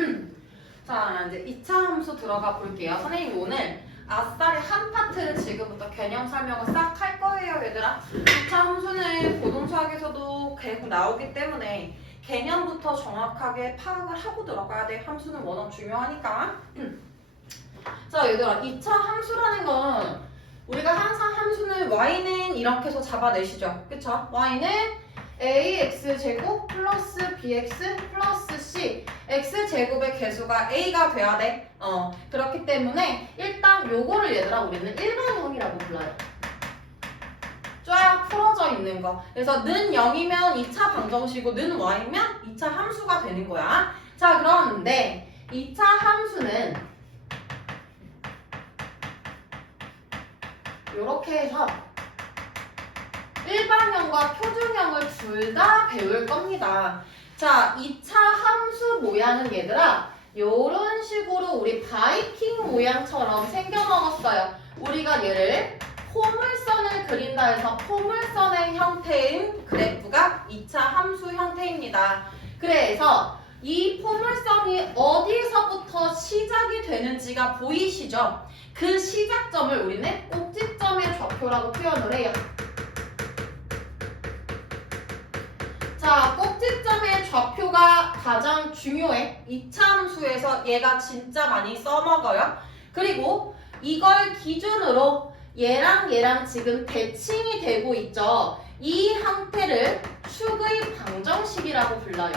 자, 이제 2차 함수 들어가 볼게요. 선생님 오늘 아싸리 한 파트를 지금부터 개념 설명을 싹 할 거예요, 얘들아. 2차 함수는 고등수학에서도 계속 나오기 때문에 개념부터 정확하게 파악을 하고 들어가야 돼. 함수는 워낙 중요하니까. 자, 얘들아, 2차 함수라는 건 우리가 항상 함수는 y는 이렇게 해서 잡아내시죠. 그쵸? y는 ax 제곱 플러스 bx 플러스 c x 제곱의 개수가 a가 돼야 돼. 어 그렇기 때문에 일단 요거를 얘들아 우리는 일반형이라고 불러요. 쫙 풀어져 있는 거. 그래서 는 0이면 2차 방정식이고 는 y면 2차 함수가 되는 거야. 자 그런데 2차 함수는 요렇게 해서 일반형과 표준형을 둘 다 배울 겁니다. 자, 2차 함수 모양은 얘들아, 요런 식으로 우리 바이킹 모양처럼 생겨 먹었어요. 우리가 얘를 포물선을 그린다 해서 포물선의 형태인 그래프가 2차 함수 형태입니다. 그래서 이 포물선이 어디서부터 시작이 되는지가 보이시죠? 그 시작점을 우리는 꼭지점의 좌표라고 표현을 해요. 자, 꼭지점의 좌표가 가장 중요해. 2차 함수에서 얘가 진짜 많이 써먹어요. 그리고 이걸 기준으로 얘랑 얘랑 지금 대칭이 되고 있죠. 이 형태를 축의 방정식이라고 불러요.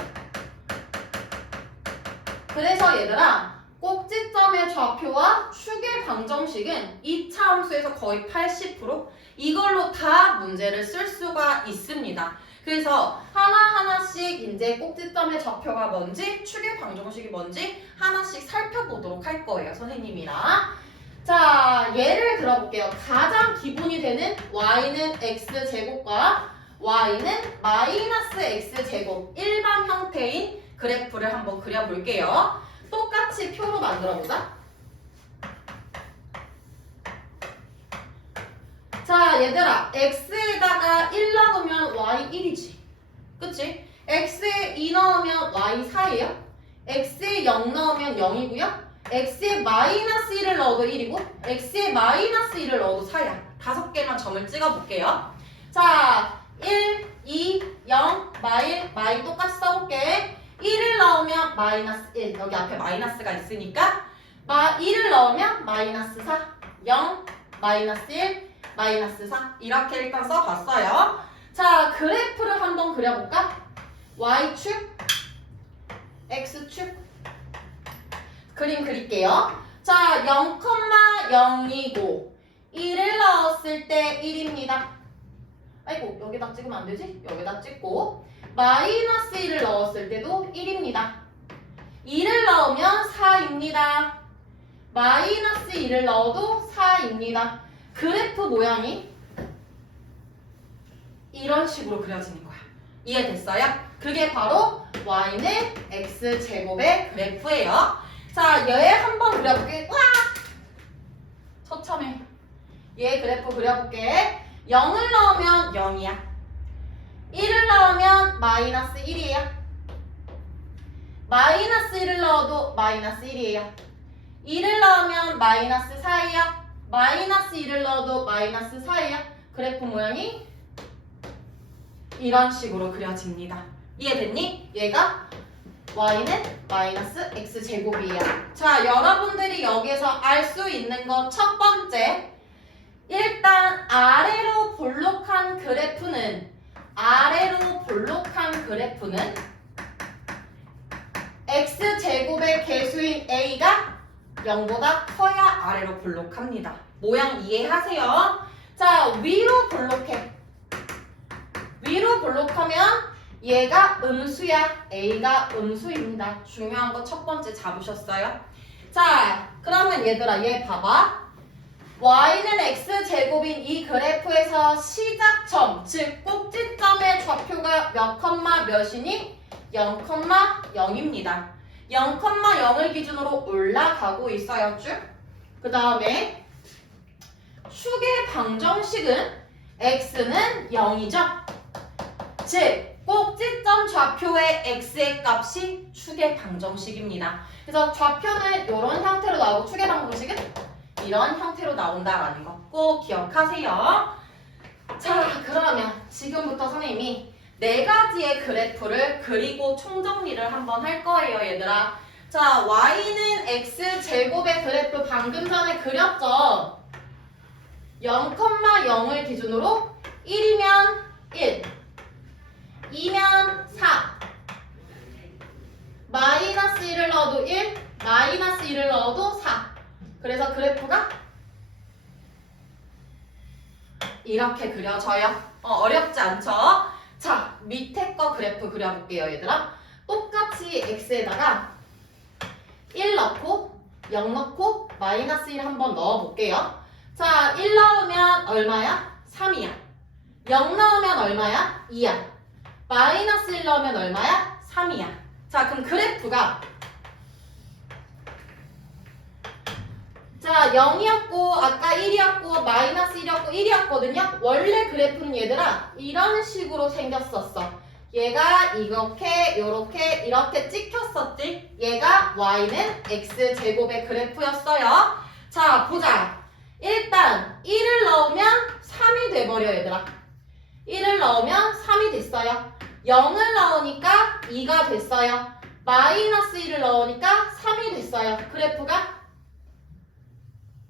그래서 얘들아, 꼭지점의 좌표와 축의 방정식은 2차 함수에서 거의 80% 이걸로 다 문제를 쓸 수가 있습니다. 그래서 하나하나씩 이제 꼭지점의 좌표가 뭔지 축의 방정식이 뭔지 하나씩 살펴보도록 할 거예요. 선생님이랑. 자, 예를 들어볼게요. 가장 기본이 되는 y는 x제곱과 y는 마이너스 x제곱 일반 형태인 그래프를 한번 그려볼게요. 똑같이 표로 만들어보자. 자, 얘들아, x에다가 1 넣으면 y 1이지. 그치? x에 2 넣으면 y 4예요. x에 0 넣으면 0이고요. x에 마이너스 1을 넣어도 1이고, x에 마이너스 1을 넣어도 4야. 다섯 개만 점을 찍어볼게요. 자, 1, 2, 0, 마일, 마일 똑같이 써볼게. 1을 넣으면 마이너스 1. 여기 앞에 마이너스가 있으니까, 마, 1을 넣으면 마이너스 4, 0, 마이너스 1, 마이너스 4 이렇게 일단 써봤어요. 자 그래프를 한번 그려볼까? Y축, X축 그림 그릴게요. 자 0,0이고 1을 넣었을 때 1입니다. 아이고 여기다 찍으면 안 되지? 여기다 찍고 마이너스 1을 넣었을 때도 1입니다. 2를 넣으면 4입니다. 마이너스 1을 넣어도 4입니다. 그래프 모양이 이런 식으로 그려지는 거야. 이해됐어요? 그게 바로 y는 x제곱의 그래프예요. 자, 얘 한번 그려볼게. 와! 처참해. 얘 그래프 그려볼게. 0을 넣으면 0이야. 1을 넣으면 마이너스 1이에요. 마이너스 1을 넣어도 마이너스 1이에요. 2를 넣으면 마이너스 4예요. 마이너스 1을 넣어도 마이너스 4예요. 그래프 모양이 이런 식으로 그려집니다. 이해됐니? 얘가 y는 마이너스 x제곱이에요. 자, 여러분들이 여기서 알 수 있는 거 첫 번째 일단 아래로 볼록한 그래프는 아래로 볼록한 그래프는 x제곱의 개수인 a가 0보다 커야 아래로 볼록합니다. 모양 이해하세요? 자, 위로 볼록해. 위로 볼록하면 얘가 음수야. A가 음수입니다. 중요한 거 첫 번째 잡으셨어요? 자, 그러면 얘들아, 얘 봐봐. y는 x제곱인 이 그래프에서 시작점, 즉 꼭지점의 좌표가 몇 컴마 몇이니? 0,0입니다. 0,0을 기준으로 올라가고 있어요, 쭉. 그 다음에 축의 방정식은 x는 0이죠. 즉 꼭지점 좌표의 x의 값이 축의 방정식입니다. 그래서 좌표는 이런 형태로 나오고 축의 방정식은 이런 형태로 나온다라는 거 꼭 기억하세요. 자, 그러면 지금부터 선생님이 네 가지의 그래프를 그리고 총정리를 한번 할 거예요, 얘들아. 자, y는 x 제곱의 그래프 방금 전에 그렸죠? 0,0을 기준으로 1이면 1, 2면 4, 마이너스 1을 넣어도 1, 마이너스 1을 넣어도 4. 그래서 그래프가 이렇게 그려져요. 어, 어렵지 않죠? 자, 밑에 거 그래프 그려볼게요, 얘들아. 똑같이 x에다가 1 넣고 0 넣고 마이너스 1 한번 넣어볼게요. 자, 1 넣으면 얼마야? 3이야. 0 넣으면 얼마야? 2야. 마이너스 1 넣으면 얼마야? 3이야. 자, 그럼 그래프가 자, 0이었고 아까 1이었고 마이너스 1이었고 1이었거든요. 원래 그래프는 얘들아 이런 식으로 생겼었어. 얘가 이렇게 요렇게 이렇게 찍혔었지. 얘가 y는 x 제곱의 그래프였어요. 자, 보자. 일단 1을 넣으면 3이 돼버려 얘들아. 1을 넣으면 3이 됐어요. 0을 넣으니까 2가 됐어요. 마이너스 1을 넣으니까 3이 됐어요. 그래프가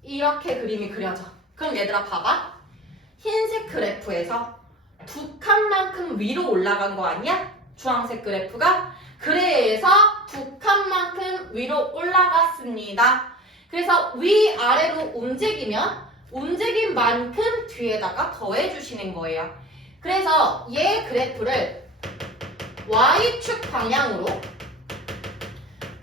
이렇게 그림이 그려져. 그럼 얘들아 봐봐. 흰색 그래프에서 두 칸만큼 위로 올라간 거 아니야? 주황색 그래프가 그래에서 두 칸만큼 위로 올라갔습니다. 그래서 위아래로 움직이면 움직인 만큼 뒤에다가 더해 주시는 거예요. 그래서 얘 그래프를 y축 방향으로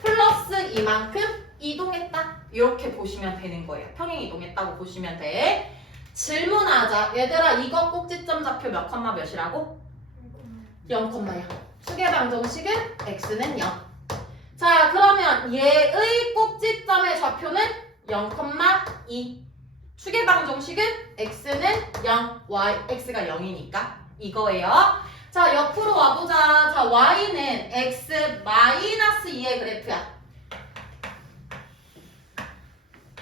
플러스 이만큼 이동했다. 이렇게 보시면 되는 거예요. 평행 이동했다고 보시면 돼. 질문하자. 얘들아 이거 꼭지점 좌표 몇 컴마 몇이라고? 0 컴마야. 수계 방정식은 x는 0. 자 그러면 얘의 꼭지점의 좌표는 0,2. 추계 방정식은 x는 0, y, x가 0이니까 이거예요. 자 옆으로 와보자. 자 y는 x 마이너스 2의 그래프야.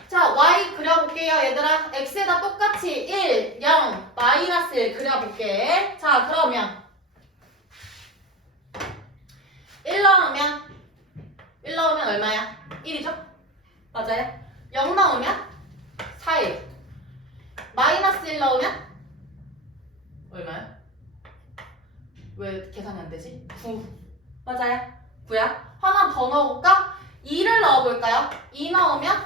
자, y 그려볼게요, 얘들아. x에다 똑같이 1, 0, 마이너스 1 그려볼게. 자, 그러면 1 넣으면 1 넣으면 얼마야? 1이죠? 맞아요? 0 넣으면 4예요. 마이너스 1 넣으면 얼마야? 왜 계산이 안 되지? 9. 맞아요? 9야. 하나 더 넣어볼까? 2를 넣어볼까요? 2 넣으면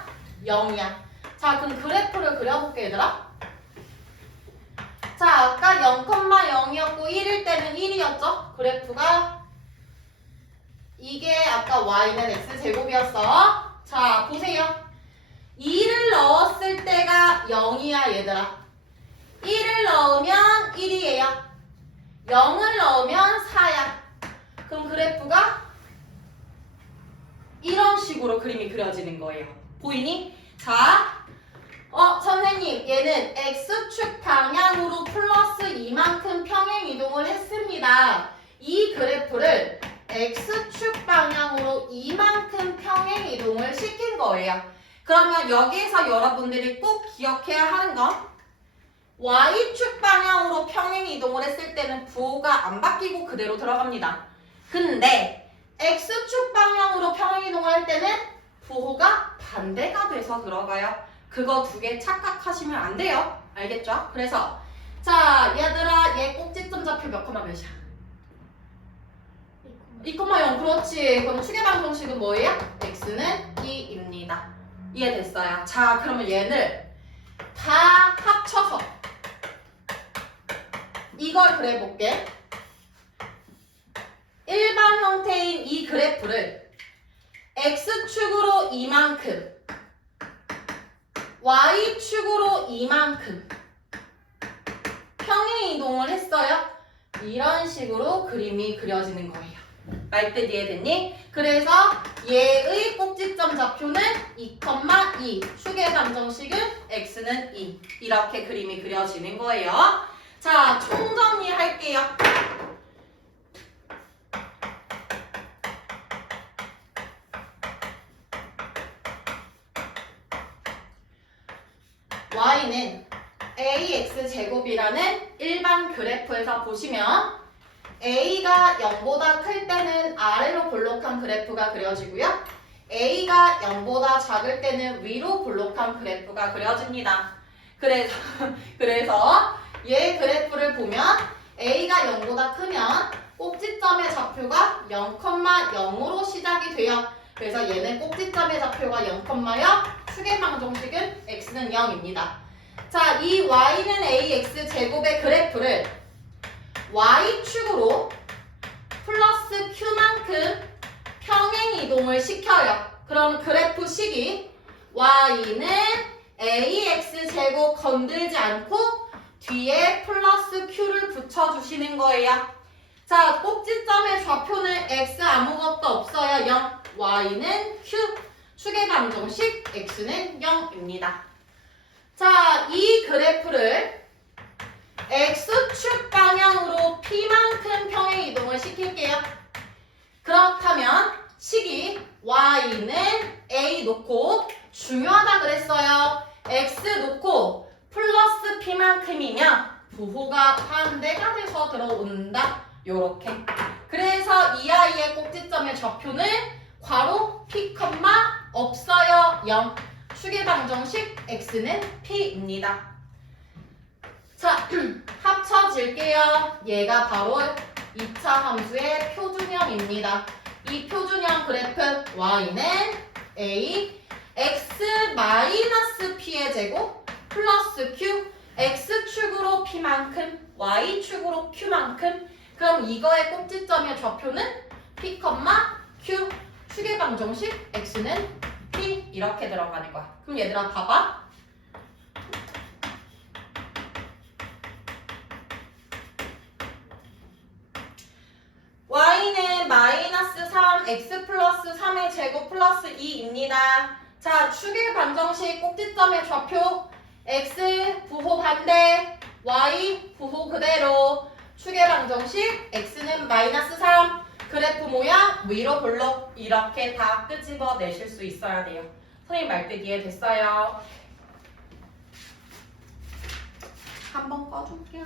0이야. 자, 그럼 그래프를 그려볼게, 얘들아. 자, 아까 0,0이었고 1일 때는 1이었죠? 그래프가 이게 아까 y는 x제곱이었어. 자, 보세요. 2를 넣었을 때가 0이야, 얘들아. 1을 넣으면 1이에요. 0을 넣으면 4야. 그럼 그래프가 이런 식으로 그림이 그려지는 거예요. 보이니? 자, 어, 선생님, 얘는 x축 방향으로 플러스 이만큼 평행 이동을 했습니다. 이 그래프를 x축 방향으로 이만큼 평행 이동을 시킨 거예요. 그러면 여기에서 여러분들이 꼭 기억해야 하는 건 y축 방향으로 평행 이동을 했을 때는 부호가 안 바뀌고 그대로 들어갑니다. 근데 x축 방향으로 평행 이동을 할 때는 부호가 반대가 돼서 들어가요. 그거 두 개 착각하시면 안 돼요. 알겠죠? 그래서 자 얘들아 얘 꼭지점 좌표 몇 컴마 몇이야? 2,0 그렇지. 그럼 추계 방 정식은 뭐예요? x는 2입니다. 이해됐어요? 자 그러면 얘를 다 합쳐서 이걸 그려볼게. 일반 형태인 이 그래프를 x축으로 이만큼 y축으로 이만큼 평행 이동을 했어요. 이런 식으로 그림이 그려지는 거예요. 말뜻 이해됐니? 그래서 얘의 꼭지점 좌표는 2,2 축의 방정식은 x는 2 이렇게 그림이 그려지는 거예요. 자 총정리 할게요. Y는 ax 제곱이라는 일반 그래프에서 보시면 a가 0보다 클 때는 아래로 볼록한 그래프가 그려지고요. a가 0보다 작을 때는 위로 볼록한 그래프가 그려집니다. 그래서 그래서 얘 그래프를 보면 a가 0보다 크면 꼭지점의 좌표가 0,0으로 시작이 돼요. 그래서 얘는 꼭지점의 좌표가 0,0, 축의 방정식은 x는 0입니다. 자, 이 y는 ax 제곱의 그래프를 y축으로 플러스 q만큼 평행 이동을 시켜요. 그럼 그래프 식이 y는 ax 제곱 건들지 않고 뒤에 플러스 q를 붙여주시는 거예요. 자, 꼭지점의 좌표는 x 아무것도 없어요. 0. Y는 q. 축의 방정식 x는 0입니다. 자, 이 그래프를 x축 방향으로 p만큼 평행 이동을 시킬게요. 그렇다면 식이 y는 a 놓고 중요하다 그랬어요. x 놓고 플러스 p만큼이면 부호가 반대가 돼서 들어온다. 요렇게. 그래서 이 아이의 꼭지점의 좌표는 괄호 p, 없어요. 0. 축의 방정식 x는 p입니다. 자, 합쳐질게요. 얘가 바로 2차 함수의 표준형입니다. 이 표준형 그래프 y는 a x 마이너스 p의 제곱 플러스 q x축으로 p만큼 y축으로 q만큼 그럼 이거의 꼭지점의 좌표는 p, q 축의 방정식 x는 p 이렇게 들어가는 거야. 그럼 얘들아 봐봐. y는 마이너스 3, x 플러스 3의 제곱 플러스 2입니다. 자, 축의 반정식 꼭지점의 좌표 x 부호 반대, y 부호 그대로 축의 방정식 x는 마이너스 3 그래프 모양 위로 볼록 이렇게 다 끄집어 내실 수 있어야 돼요. 선생님 말때 이해됐어요? 한번 꺼줄게요.